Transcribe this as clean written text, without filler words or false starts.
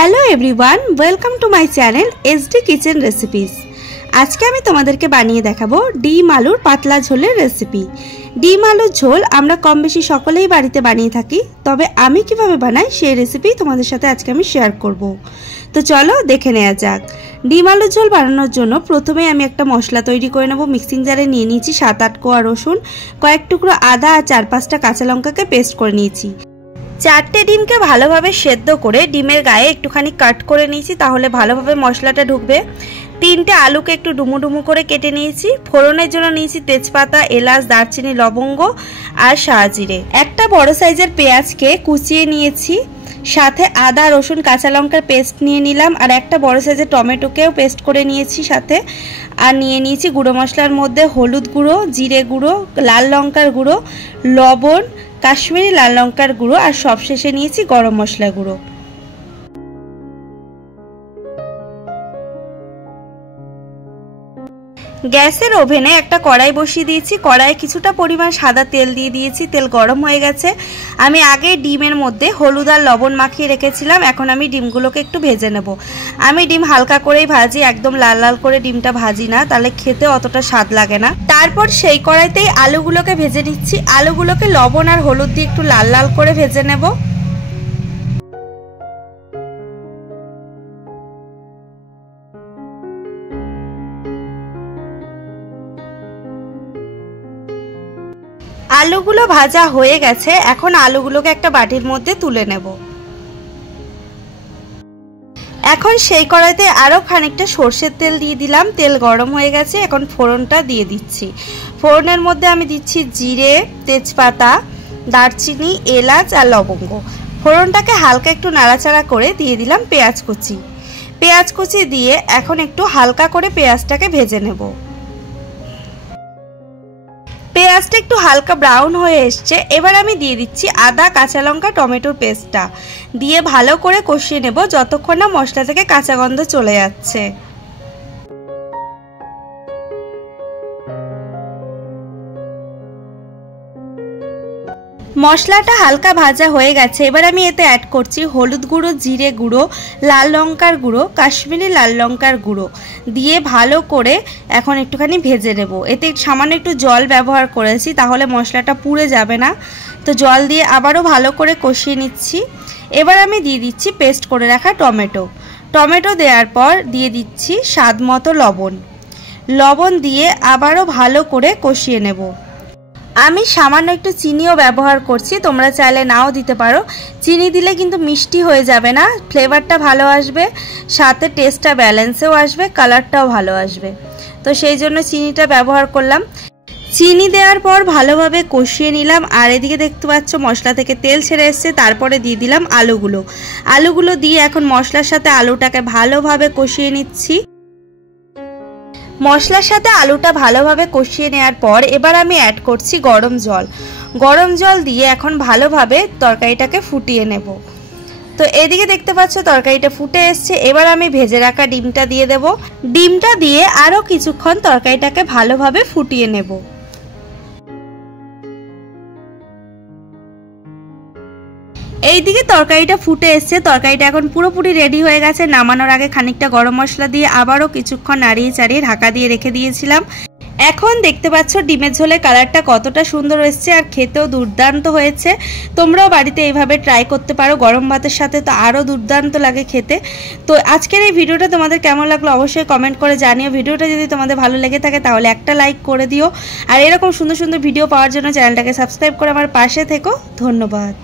Hello everyone welcome to my channel SD kitchen recipes. आज के आमी तोमादेरके बानिये देखाबो डिम आलुर पातला झोलेर रेसिपि। डिम आलुर झोल आमरा कम बेशी सकलेई बाड़ीते बानिये थाकी, तबे आमी किभाबे बानाई सेई रेसिपि तोमादेर साथे आजके आमी शेयर करब। तो चलो देखे नेওয়া যাক। ডিম आलुर झोल बानाনোর জন্য প্রথমে আমি একটা মশলা তৈরি করে নেব। মিক্সিং জারে নিয়ে নিয়েছি 7-8 কোয়া রসুন, কয়েক টুকরো আদা আর 4-5টা কাঁচা লঙ্কাকে পেস্ট করে নিয়েছি। 4টে ডিমকে ভালোভাবে সেদ্ধ করে ডিমের গায়ে একটুখানি কাট করে নিয়েছি, তাহলে ভালোভাবে মশলাটা ঢুকবে। 3টে আলুকে একটু ডুমু ডুমু করে কেটে নিয়েছি। ফোড়নের জন্য নিয়েছি তেজপাতা, এলাচ, দারচিনি, লবঙ্গ আর শাহজিরে। একটা বড় সাইজের পেঁয়াজকে কুচিয়ে নিয়েছি, সাথে আদা রসুন কাঁচা লঙ্কার পেস্ট নিয়ে নিলাম, আর একটা বড় সাইজের টমেটোকেও পেস্ট করে নিয়েছি সাথে। আর নিয়ে নিয়েছি গুঁড়ো মশলার মধ্যে হলুদ গুঁড়ো, জিরে গুঁড়ো, লাল লঙ্কার গুঁড়ো, লবণ, কাশ্মীরি লাল লঙ্কার গুঁড়ো আর সবশেষে নিয়েছি গরম মশলা গুঁড়ো। গ্যাসের ওভেনে একটা কড়াই বসিয়ে দিয়েছি। কড়াইয়ে কিছুটা পরিমাণ সাদা তেল দিয়ে দিয়েছি। তেল গরম হয়ে গেছে। আমি আগে ডিমের মধ্যে হলুদ আর লবণ মাখিয়ে রেখেছিলাম। এখন আমি ডিমগুলোকে একটু ভেজে নেব। আমি ডিম হালকা করেই ভাজি, একদম লাল লাল করে ডিমটা ভাজি না, তাহলে খেতে অতটা স্বাদ লাগে না। তারপর সেই কড়াইতেই আলুগুলোকে ভেজে নিচ্ছি। আলুগুলোকে লবণ আর হলুদ দিয়ে একটু লাল লাল করে ভেজে নেব। আলুগুলো ভাজা হয়ে গেছে। এখন আলুগুলোকে একটা বাটির মধ্যে তুলে নেব। এখন সেই কড়াইতে আরো খানিকটা সরষের তেল দিয়ে দিলাম। তেল গরম হয়ে গেছে। এখন ফোড়নটা দিয়ে দিচ্ছি। ফোড়নের মধ্যে আমি দিচ্ছি জিরে, তেজপাতা, দারচিনি, এলাচ আর লবঙ্গ। ফোড়নটাকে হালকা একটু নাড়াচাড়া করে দিয়ে দিলাম পেঁয়াজ কুচি। পেঁয়াজ কুচি দিয়ে এখন একটু হালকা করে পেঁয়াজটাকে ভেজে নেব। পেঁয়াজটা একটু হালকা ব্রাউন হয়ে এসছে। এবার আমি দিয়ে দিচ্ছি আদা, কাঁচা লঙ্কা, টমেটোর পেস্টটা দিয়ে ভালো করে কষিয়ে নেব যতক্ষণ না মশলা থেকে কাঁচা গন্ধ চলে যাচ্ছে। মশলাটা হালকা ভাজা হয়ে গেছে। এবার আমি এতে অ্যাড করছি হলুদ গুঁড়ো, জিরে গুঁড়ো, লাল লঙ্কার গুঁড়ো, কাশ্মীরি লাল লঙ্কার গুঁড়ো দিয়ে ভালো করে এখন একটুখানি ভেজে নেব। এতে সামান্য একটু জল ব্যবহার করেছি, তাহলে মশলাটা পুড়ে যাবে না। তো জল দিয়ে আবারও ভালো করে কষিয়ে নিচ্ছি। এবার আমি দিয়ে দিচ্ছি পেস্ট করে রাখা টমেটো। টমেটো দেওয়ার পর দিয়ে দিচ্ছি স্বাদ মতো লবণ। লবণ দিয়ে আবারও ভালো করে কষিয়ে নেব। আমি সামান্য একটু চিনিও ব্যবহার করছি, তোমরা চাইলে নাও দিতে পারো। চিনি দিলে কিন্তু মিষ্টি হয়ে যাবে না, ফ্লেভারটা ভালো আসবে, সাথে টেস্টটা ব্যালেন্সেও আসবে, কালারটাও ভালো আসবে। তো সেই জন্য চিনিটা ব্যবহার করলাম। চিনি দেওয়ার পর ভালোভাবে কষিয়ে নিলাম। আর এদিকে দেখতে পাচ্ছ মশলা থেকে তেল ছেড়ে এসছে। তারপরে দিয়ে দিলাম আলুগুলো দিয়ে এখন মশলার সাথে আলুটাকে ভালোভাবে কষিয়ে নিচ্ছি। মশলার সাথে আলুটা ভালোভাবে কষিয়ে নেওয়ার পর এবার আমি অ্যাড করছি গরম জল। গরম জল দিয়ে এখন ভালোভাবে তরকারিটাকে ফুটিয়ে নেব। তো এদিকে দেখতে পাচ্ছ তরকারিটা ফুটে এসছে। এবার আমি ভেজে রাখা ডিমটা দিয়ে দেব। ডিমটা দিয়ে আরো কিছুক্ষণ তরকারিটাকে ভালোভাবে ফুটিয়ে নেব। এইদিকে তরকারিটা ফুটে এসছে। তরকারিটা এখন পুরোপুরি রেডি হয়ে গেছে। নামানোর আগে খানিকটা গরম মশলা দিয়ে আবারও কিছুক্ষণ নাড়িয়ে চাড়িয়ে ঢাকা দিয়ে রেখে দিয়েছিলাম। এখন দেখতে পাচ্ছ ডিমের ঝোলের কালারটা কতটা সুন্দর এসছে, আর খেতেও দুর্দান্ত হয়েছে। তোমরাও বাড়িতে এইভাবে ট্রাই করতে পারো। গরম ভাতের সাথে তো আরও দুর্দান্ত লাগে খেতে। তো আজকের এই ভিডিওটা তোমাদের কেমন লাগলো অবশ্যই কমেন্ট করে জানিও। ভিডিওটা যদি তোমাদের ভালো লেগে থাকে তাহলে একটা লাইক করে দিও। আর এরকম সুন্দর সুন্দর ভিডিও পাওয়ার জন্য চ্যানেলটাকে সাবস্ক্রাইব করে আমার পাশে থেকো। ধন্যবাদ।